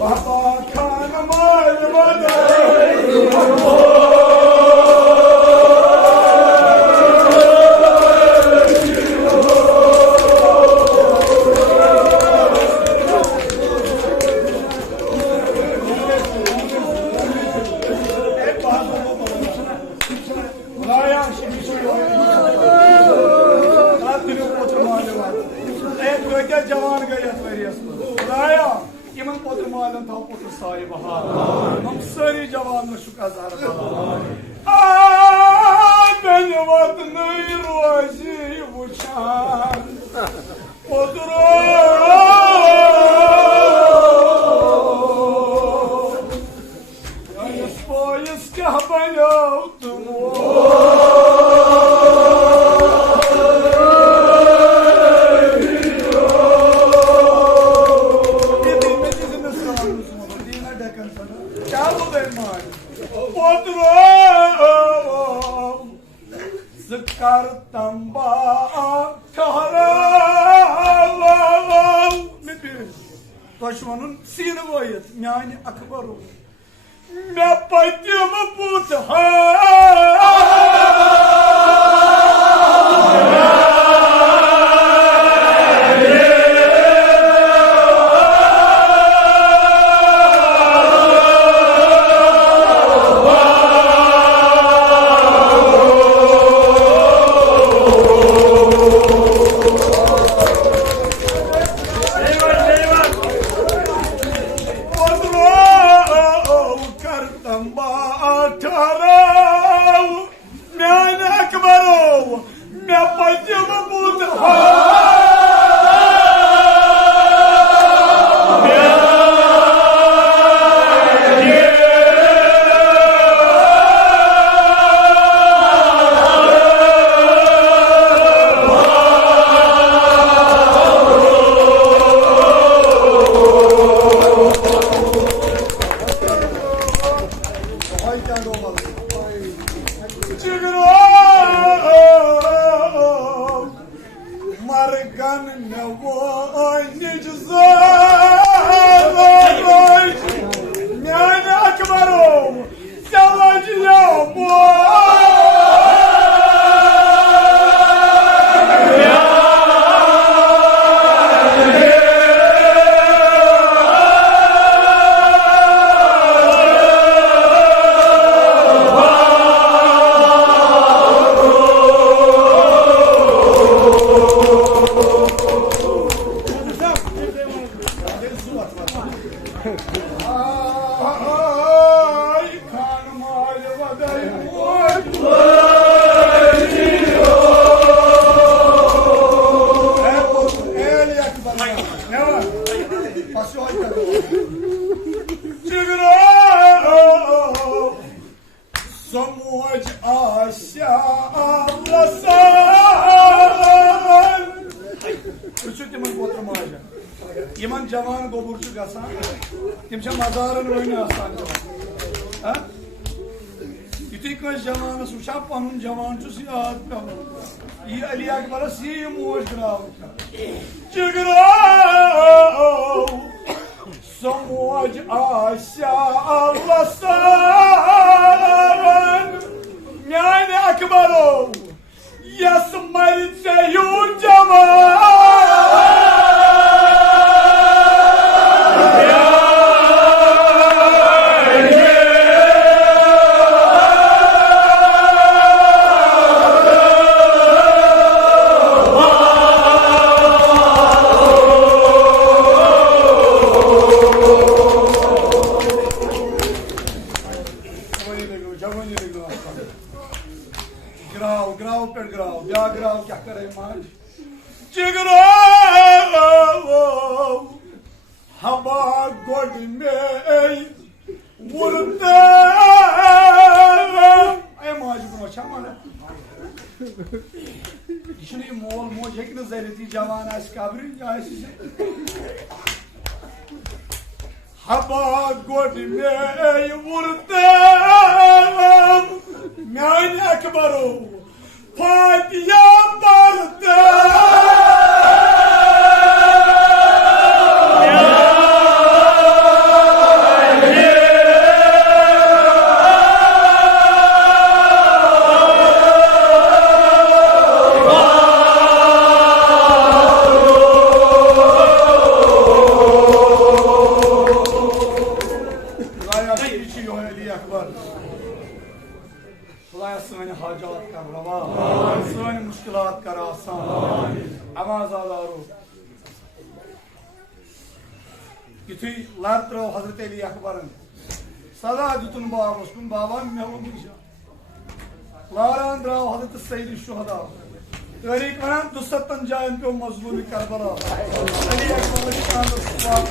Baba kanıma bana. Cavan gayet veriyorsun. Buraya kimin potu malın tam potu sahibi ha. Nam sarı cavanlı şu kazarı. Ben vatanı ruzi uçan. Otur. Yani spoyuz kahbaya utum. Düşmanın sini boyut, yani akbar olur. Me patyamı putha. İman cavan goburcu gasan, kimse mazarın oyunu asan. Ha? Yütük ve cavanı suçap panun cavancı siyah kavu. İyi Ali Akbar'a siyah muğaş grav. Çıgrav, somuac aşağı Allah'san. Yani Akbar'o, yasmayı yun cavan. Hava godmey vurdum. Ay macun o çamana. Şimdi mol şeklinde zerreti cavan askabri ya size. Hava godmey vurdum. Yani akbaro. Fatiha barda. सन हाजात कर रवा सन मुश्किलात कर आसान अमाजादारो युथी लर throw हजरत अली अकबरन सदा दुतन बाबस कुन बाबा मे वो लारान द्राव हजरत सईद शुहदा तारीख वनान 207 जायन पे मजलूमी करबला अली अकबर शान सुभान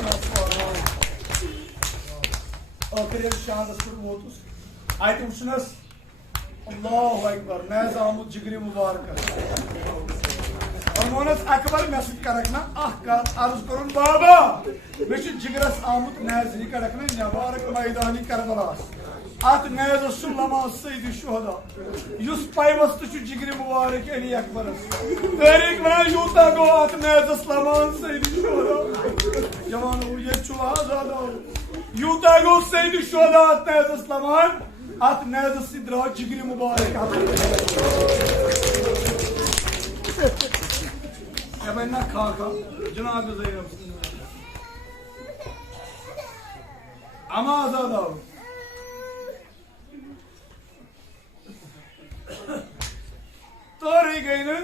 आखिर शान पर वोतुस आयत उशनस अल्लाहु अकबर नैज आमुद जिगरी मुबारक और मोनस अकबर मे सत करक ना अर्ज करुन बाबा मे जिगरस आमुद नैज करक ना मुबारक मैदानी करबला अत नैज लमा सईद शुहदा युस पैवस्त जिगरी मुबारक अली अकबर तारीख वनान यूता गो अत नैज लमा सईद शुहदा जवान ये आजाद यूता गो सईद शुहदा अत नैज लमान अत नैज द्रा जिगरी मुबारक ना खा जनाब ज़ैनब अमा आजाद तोरी गई न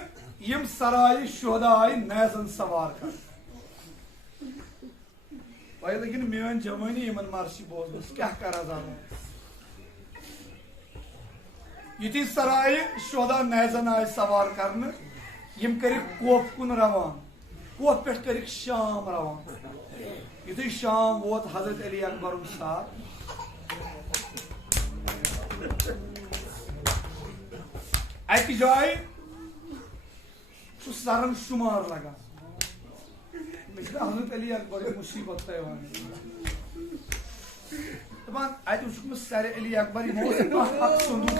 यम सराय शुहदा आय नैजन सवार कर भाई लेकिन मेन जवानी यमन मार्शी बोलस क्या कर आजाद युति सराय शुहदा नैजन आय सवार करने यम कर कोफ कुन रवान कोफ पे कर शाम रवान युति शाम वोत हजरत अली अकबर साथ अक जाय सरन शुमार लगा हजरत अली अकबर मुसीबत तयवान दपान अत वुक सर अली अकबर संदूक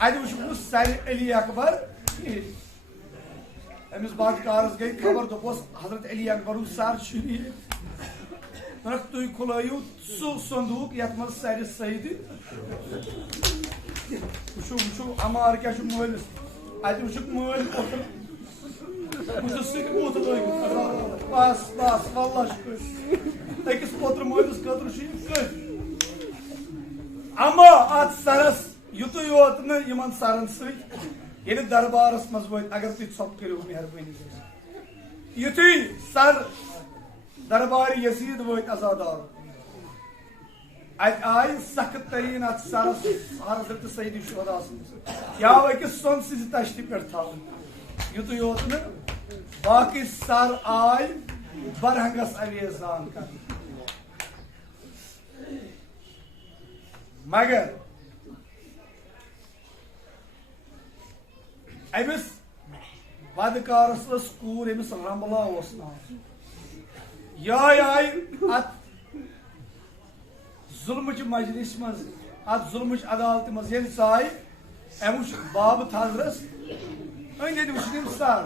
अत वुक सर अली अकबर अमिस बाद कारस गई खबर दोपस हजरत अली अकबर सर तुम खुलयू सह संदूक ये मज सर सईद वो वो अमार क्या मलिस अत वुक मल पोतर बस बस वल्ला अकिस पोतर मलिस खतर अमा अत सरस युतु योत इन सरन सर दरबारस मज वो अगर तुम सप करो मेहरबानी युथु सर दरबार यजीद वो अजादार अत आय सख्त तरीन अत सरस हजरत सईद शुहदा या अकिस सोन सिज तश्ती पे युतु योत बाकी सर आय बरहंगस अवेजान कर मगर अमिस बदकारस कूर अमिस रमला नाम आय अत जुल्म मजलिस मज अत जुल्म अदालत मज ये आय अम बाब थजरस अंद वुन सर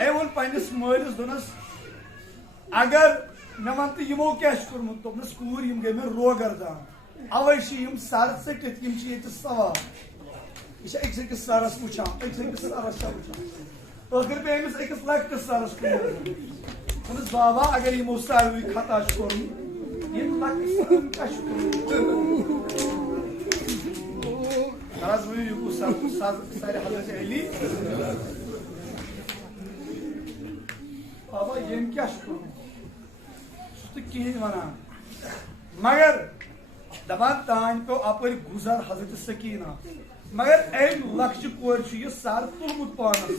अम वो पन्नस मालिस दोनस अगर मे वन तो यमो क्या कोर्मुत दोपनस कूर गई मे रोगरदान अवे सर टित ये सवाल यह अकिस सरस वुचान अकिस सरस आखिर पे अमिस अकिस लकटिस सरस दोपस बाबा अगर यमो सारे खता कोर्मुत ये लकटिस सर हजरत अली बाबा यम क्या तो कहें वनान मगर दपान तान पे अपर गुजर हजरत सकीना मगर अम लक्ष्य कोर सर तुलमुत पानस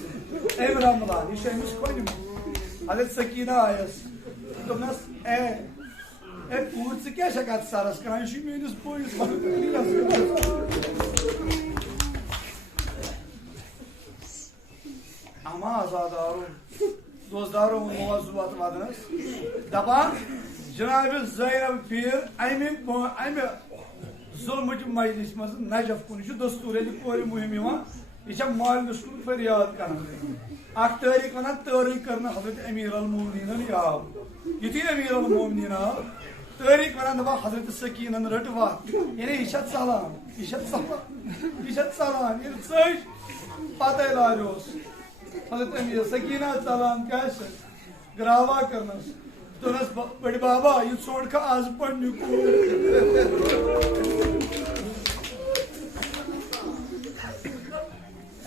अम रमलान यह खोनमुत हजरत सकीना आयस दोपनस ए कूर क्या सरस कर मेस बोस अमा आजादारो दोस्तदारो मौजूद वदनस दपान जनाब ज़ैनब पीर अमि जुल्म मजलिस मज नजफ कुन दस्तूर कोर मुहिम यह मालिस कुन फरियाद कर तारीख वनान तारीख कर हजरत अमीर अल मोमिनीन आव युथि अमीर अल मोमिनीन आव तारीख वनान दपा हजरत सकीनन रट वत यानी यह चलान पते लारोस हजरत अमीर सकीना चलान क्या ग्रावा करनस दोनस बड़े बाबा ये सोड का आज पर निको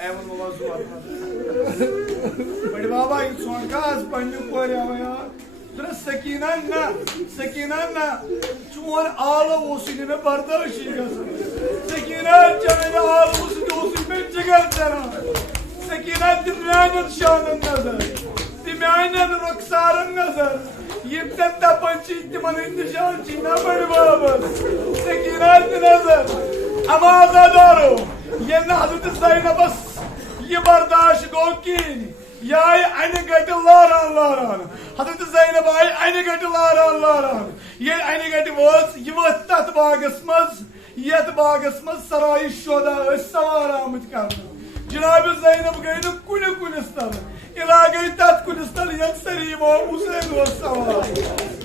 एवं मवाज़ू बड़े बाबा ये सोड का आज पर निको यार दोनस सकीना ना चुन आलो उसी ने बर्दाश्त कर सकीना चाहे आलो उसी में जगह चला सकीना दिम्यान शानन नजर दिम्यान रुखसारन नजर ये तत्ता पंची तिमन इंतशान चीना बड़े बाबा सकीना नजर अमाज़ा दारो ये ना हज़रत ज़ैनबस ये बर्दाश्त गो कीन याय अने गट लारान हज़रत ज़ैनब आय अने गट लारान ये अने गट वस तत बागस मज सराय शोदा सवार आमत कर जनाब ज़ैनब गई न कुलिस तल इला गई तत कुलिस तल ये सरीमो हुसैन वस सवार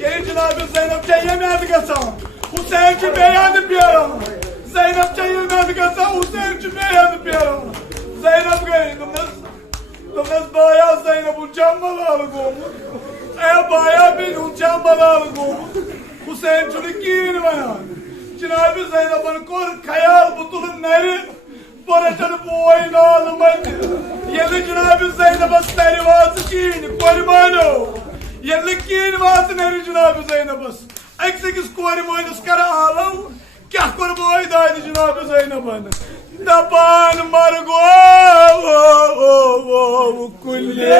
ये जनाब ज़ैनब चाहिए मैं गसान हुसैन की बेयान प्यारा ज़ैनब चाहिए मैं गसान हुसैन की बेयान प्यारा ज़ैनब गई तुमने बाया ज़ैनब उचामल अलगोम ए बाया भी उचामल अलगोम हुसैन चुनकीन बनान जनाब ज़ैनबन कोर ख्याल बुतुल नरे परचन बोय नाल मन ये जनाब ज़ैनबस नरे वाज कीन कुर्बानो ये कीन वाज नरे जनाब ज़ैनबस अक्स कोर मोइनस कर आलो क्या कोर बोय दाद जनाब ज़ैनबन दपान मरगो कुल्ले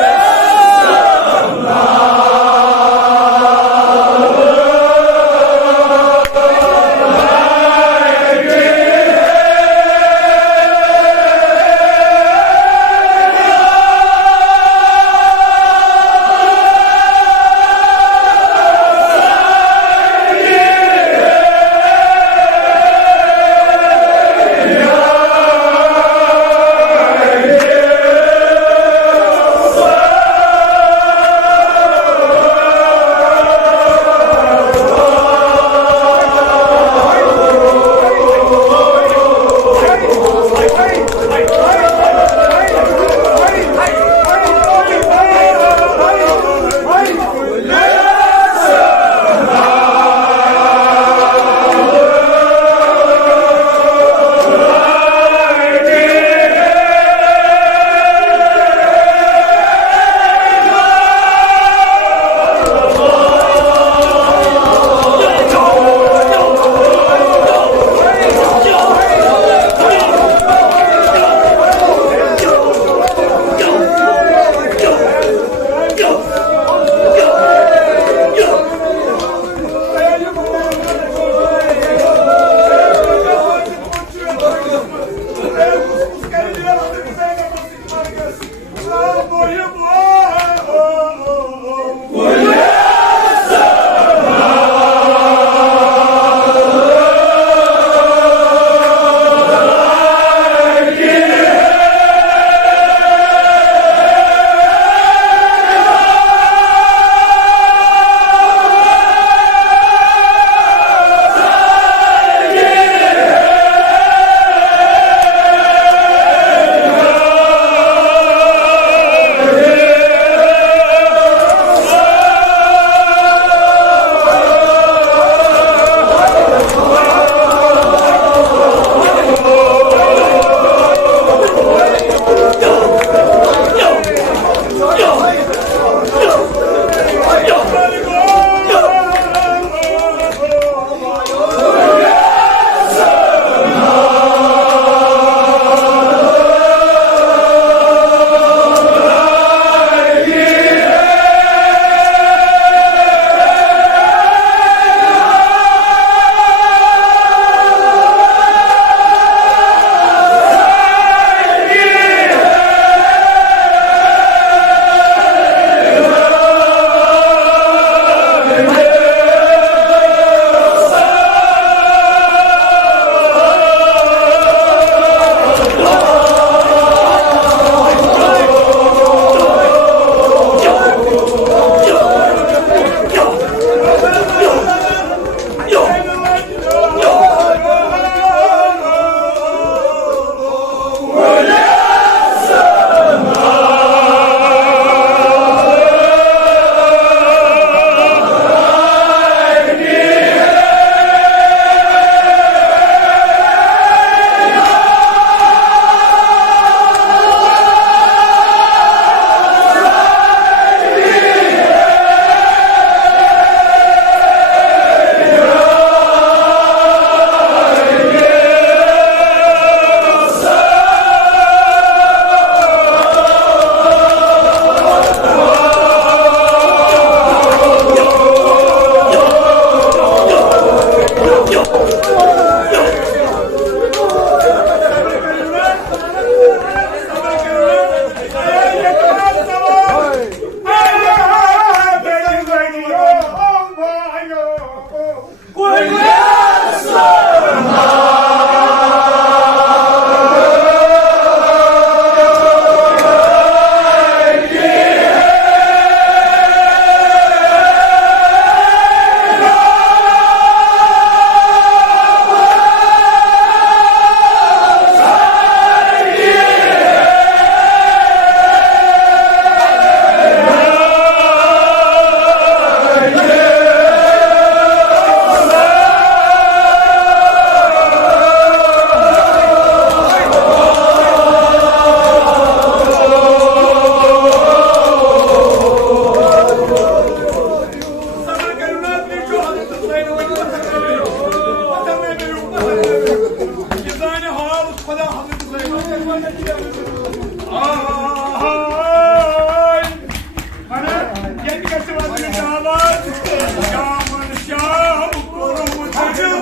kendi kaçırmadığını damat. Şamın şam korumu takım.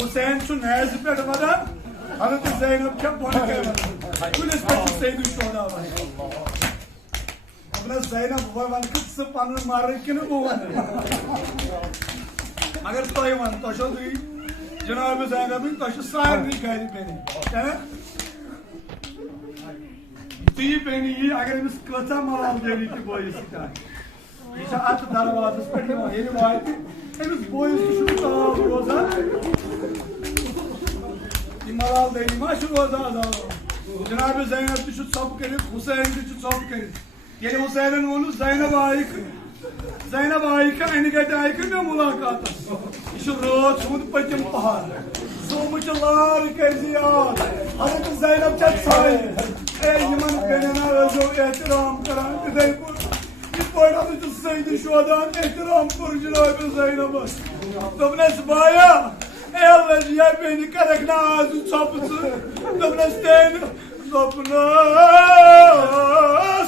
Hüseyin şu nezip etmeden Hazreti Zeynep kep bunu kevmedi. Kul ispeti Seyyid-i Şuhada var. अपना Zeynep baban kıtsı panır marrikini buğanı. Agar toyman taşa duy Cenab-ı Zeynep'in taşı sahip değil gayri beni. Tüyü beni iyi agar biz kıvata maral deriydi boyusu da. İşte at darvazısı peki var. Yeni vardı. Henüz boyusu şunu da roza. İmaral değil mi? Şu roza da. Cenab-ı Zeynep düşüp sabık edip, Hüseyin düşüp sabık edip. Yeni Hüseyin'in oğlu Zeynep Ayıkı. Zeynep Ayıkı aynı gece Ayıkı ne mülakatı. İşte roz, şumudu pacım pahar. Somucular kerziyat. Hazreti Zeynep çat sahip. Ey iman benine özü ihtiram kıran. Gıdayı bu. Bir boylamıştı Seyyid-i Şuhada'nın ihtiram kurucuları Zeynep'e. Döbne sıbaya. Ey Allah ciğer beni karakna ağzı çapısı. Döbne steyn. Döbne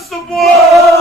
sıbaya.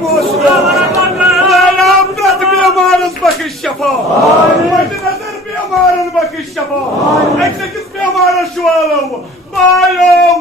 kim olsun? Allah'ım nasıl bir amarız bakış yapar. Hadi nazar bir amarız bakış yapar. Eksekiz bir amarız şu alı. Bayo